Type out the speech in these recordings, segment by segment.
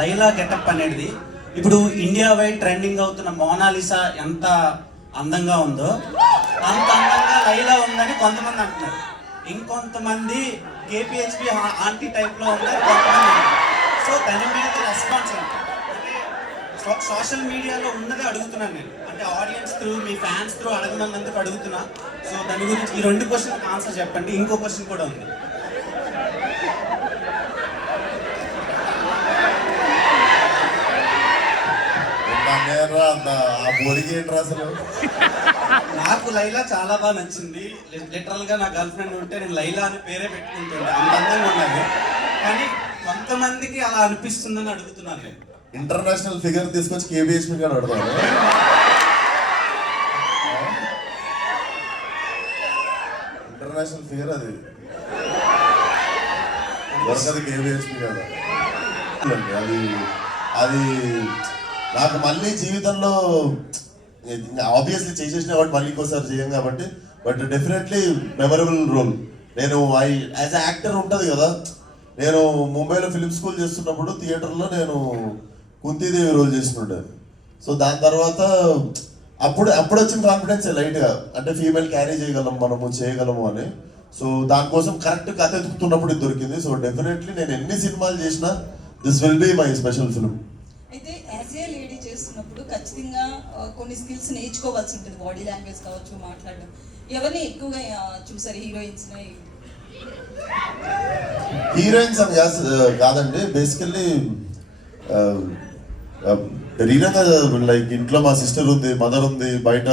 Laila getup అనేది ఇప్పుడు India wide trending అవుతున్న మోనాలిసా ఎంత అందంగా ఉందో అంత అందంగా లైలా ఉందని కొంతమంది అంటున్నారు. ఇంకొంతమంది కేపీహెచ్పి ఆంటీ టైప్ లో ఉందని కొంతమంది. సో దాని మీద రెస్పాన్స్ అంటే సోషల్ మీడియాలో ఉన్నదే అడుగుతున్నాను నేను, అంటే ఆడియన్స్ త్రూ మీ ఫ్యాన్స్ త్రూ అడగమన్నందుకు అడుగుతున్నా. సో దాని గురించి ఈ 2 క్వశ్చన్ ఆన్సర్ చెప్పండి. ఇంకో క్వశ్చన్ కూడా ఉంది. నాకు లైలా చాలా బాగా నచ్చింది. లిటరల్ గా నా గర్ల్ ఫ్రెండ్ ఉంటే నేను లైలా అని పేరే పెట్టుకుంటుండే, అంత అందంగా ఉన్నది. కానీ కొంతమందికి అలా అనిపిస్తుందని అడుగుతున్నాను నేను. ఇంటర్నేషనల్ ఫిగర్ తీసుకొచ్చి కేబిహెచ్పి గారు అడుగుతాను. ఇంటర్నేషనల్ ఫిగర్ అది దొరకదు కేబిహెచ్పి గారు. అది అది నాకు మళ్ళీ జీవితంలో ఆబ్వియస్లీ చేసేసిన కాబట్టి మళ్ళీ ఇంకోసారి చేయం కాబట్టి, బట్ డెఫినెట్లీ మెమరబుల్ రోల్. నేను యాజ్ యాక్టర్ ఉంటుంది కదా, నేను ముంబైలో ఫిలిం స్కూల్ చేస్తున్నప్పుడు థియేటర్లో నేను కుంతీదేవి రోల్ చేస్తుండే. సో దాని తర్వాత అప్పుడు వచ్చిన కాన్ఫిడెన్స్ లైట్గా, అంటే ఫీమేల్ క్యారీ చేయగలము అని. సో దానికోసం కరెక్ట్ కథ ఎదుగుతున్నప్పుడు ఇది దొరికింది. సో డెఫినెట్లీ నేను ఎన్ని సినిమాలు చేసినా this will be my special film. అయితే యాజ్ ఏ లేడీ చేస్తున్నప్పుడు ఖచ్చితంగా కొన్ని స్కిల్స్ నేర్చుకోవాల్సి ఉంటుంది. బాడీ లాంగ్వేజ్ కావచ్చు, మాట్లాడడం. ఎవరిని ఎక్కువగా చూసారు హీరోయిన్స్? హీరోయిన్స్ అని కాదండి, బేసికల్లీ పెరిగినాక లైక్ ఇంట్లో మా సిస్టర్ ఉంది, మదర్ ఉంది, బయట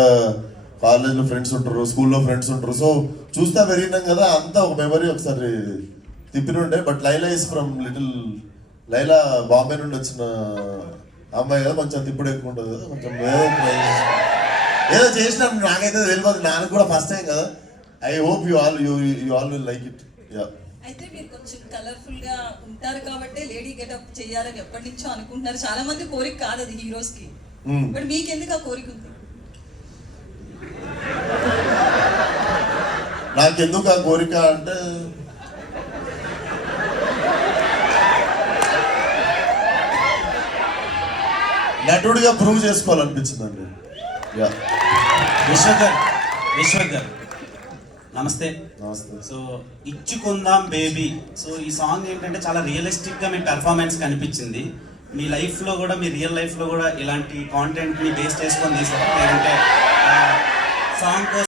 కాలేజ్లో ఫ్రెండ్స్ ఉంటారు, స్కూల్లో ఫ్రెండ్స్ ఉంటారు. సో చూస్తా పెరిగినాం కదా, అంతా ఒక మెమరీ ఒకసారి తిప్పినుండే. But Laila is from Laila Bombay నుండి వచ్చిన అమ్మాయి కదా, కొంచెం తిప్పుడు ఎక్కువ ఉంటుంది కదా, కొంచెం ఏదో చేసినా నాకైతే తెలియదు. నాకు కూడా ఫస్ట్ టైం కదా. I hope you all will like it. అయితే మీరు కొంచెం కలర్ఫుల్ గా ఉంటారు కాబట్టి లేడీ గెటప్ చేయాలని ఎప్పటి నుంచో అనుకుంటున్నారు. చాలా మంది కోరిక కాదు అది హీరోస్ కి, బట్ మీకెందుకు ఆ కోరిక ఉంది? నాకెందుకు ఆ కోరిక అంటే, నటుడిగా ప్రూవ్ చేసుకోవాలనిపించిందండి. విశ్వక్ గారు నమస్తే. సో ఇచ్చుకుందాం బేబీ, సో ఈ సాంగ్ ఏంటంటే చాలా రియలిస్టిక్ గా మీ పెర్ఫార్మెన్స్ కనిపించింది. మీ లైఫ్ లో కూడా, మీ రియల్ లైఫ్ లో కూడా ఇలాంటి కాంటెంట్ ని బేస్ చేసుకొని తీసారా, లేదంటే సాంగ్ కోసం